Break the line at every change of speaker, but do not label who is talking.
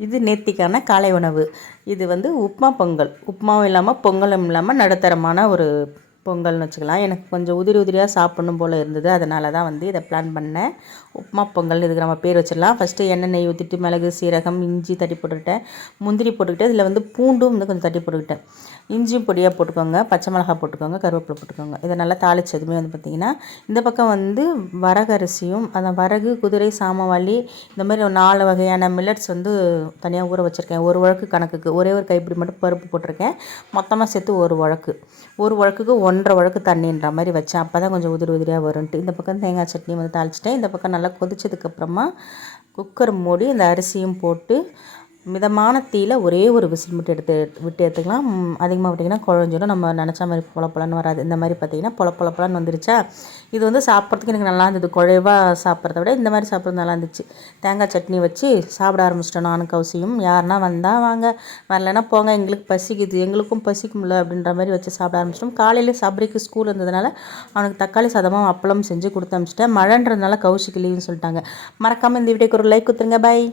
இது நேத்திக்கான காலை உணவு. இது வந்து உப்புமா பொங்கல். உப்புமாவும் இல்லாமல் பொங்கலும் இல்லாமல் நடுத்தரமான ஒரு பொங்கல்னு வச்சுக்கலாம். எனக்கு கொஞ்சம் உதிரி உதிரியாக சாப்பிடணும் போல் இருந்தது. அதனால தான் வந்து இதை பிளான் பண்ணேன். உப்புமா பொங்கல் இதுக்கு நம்ம பேர் வச்சிடலாம். ஃபஸ்ட்டு எண்ணெய் நெய் ஊற்றிட்டு மிளகு சீரகம் இஞ்சி தட்டி போட்டுக்கிட்டேன். முந்திரி போட்டுக்கிட்டு இதில் வந்து பூண்டும் வந்து கொஞ்சம் தட்டி போட்டுக்கிட்டேன். இஞ்சியும் பொடியாக போட்டுக்கோங்க. பச்சை மிளகா போட்டுக்கோங்க. கருவேப்பிலை போட்டுக்கோங்க. இதை நல்லா தாளிச்சதுமே வந்து பார்த்திங்கன்னா இந்த பக்கம் வந்து வரகரிசியும் அந்த வரகு குதிரை சாமவாளி இந்த மாதிரி ஒரு நாலு வகையான மில்லட்ஸ் வந்து தனியாக ஊற வச்சுருக்கேன். ஒரு வழக்கு கணக்குக்கு. ஒரே ஒரு கைப்பிடி மட்டும் பருப்பு போட்டிருக்கேன். மொத்தமாக சேர்த்து ஒரு வழக்கு. ஒரு வழக்குக்கு ஒன்றரை வழக்கு தண்ணின்ற மாதிரி வச்சேன். அப்போ தான் கொஞ்சம் உதிரி உதிரியாக வரும்ன்ட்டு. இந்த பக்கம் தேங்காய் சட்னி வந்து தாளிச்சிட்டேன். இந்த பக்கம் நல்லா கொதிச்சதுக்கப்புறமா குக்கர் மூடி இந்த அரிசியும் போட்டு மிதமான தீயில் ஒரே ஒரு விசில் மட்டும் எடுத்து விட்டு எடுத்துக்கலாம். அதிகமாக விட்டிங்கன்னா குழஞ்சிடும் நம்ம நினச்ச மாதிரி பொல வராது. இந்த மாதிரி பார்த்தீங்கன்னா பொல வந்துருச்சா? இது வந்து சாப்பிட்றதுக்கு எனக்கு நல்லா இருந்தது. குழைவாக சாப்பிட்றத விட இந்த மாதிரி சாப்பிட்றது நல்லா இருந்துச்சு. தேங்காய் சட்னி வச்சு சாப்பிட ஆரம்பிச்சிட்டோம் நானும் கவுசியும் யாருன்னா வந்தால் வாங்க. வரலன்னா போங்க. எங்களுக்கு பசிக்குது. எங்களுக்கும் பசிக்கும்ல அப்படின்ற மாதிரி வச்சு சாப்பிட ஆரம்பிச்சிட்டோம். காலையில் சபரிக்கு ஸ்கூல் இருந்ததுனால அவனுக்கு தக்காளி சாதமும் அப்பளம் செஞ்சு கொடுத்து அனுப்பிச்சிட்டேன். மழைன்றதுனால கவுசிக்கு லீவுன்னு சொல்லிட்டாங்க. மறக்காமல் இந்த வீடியோக்கு ஒரு லைக் கொடுத்துருங்க. பை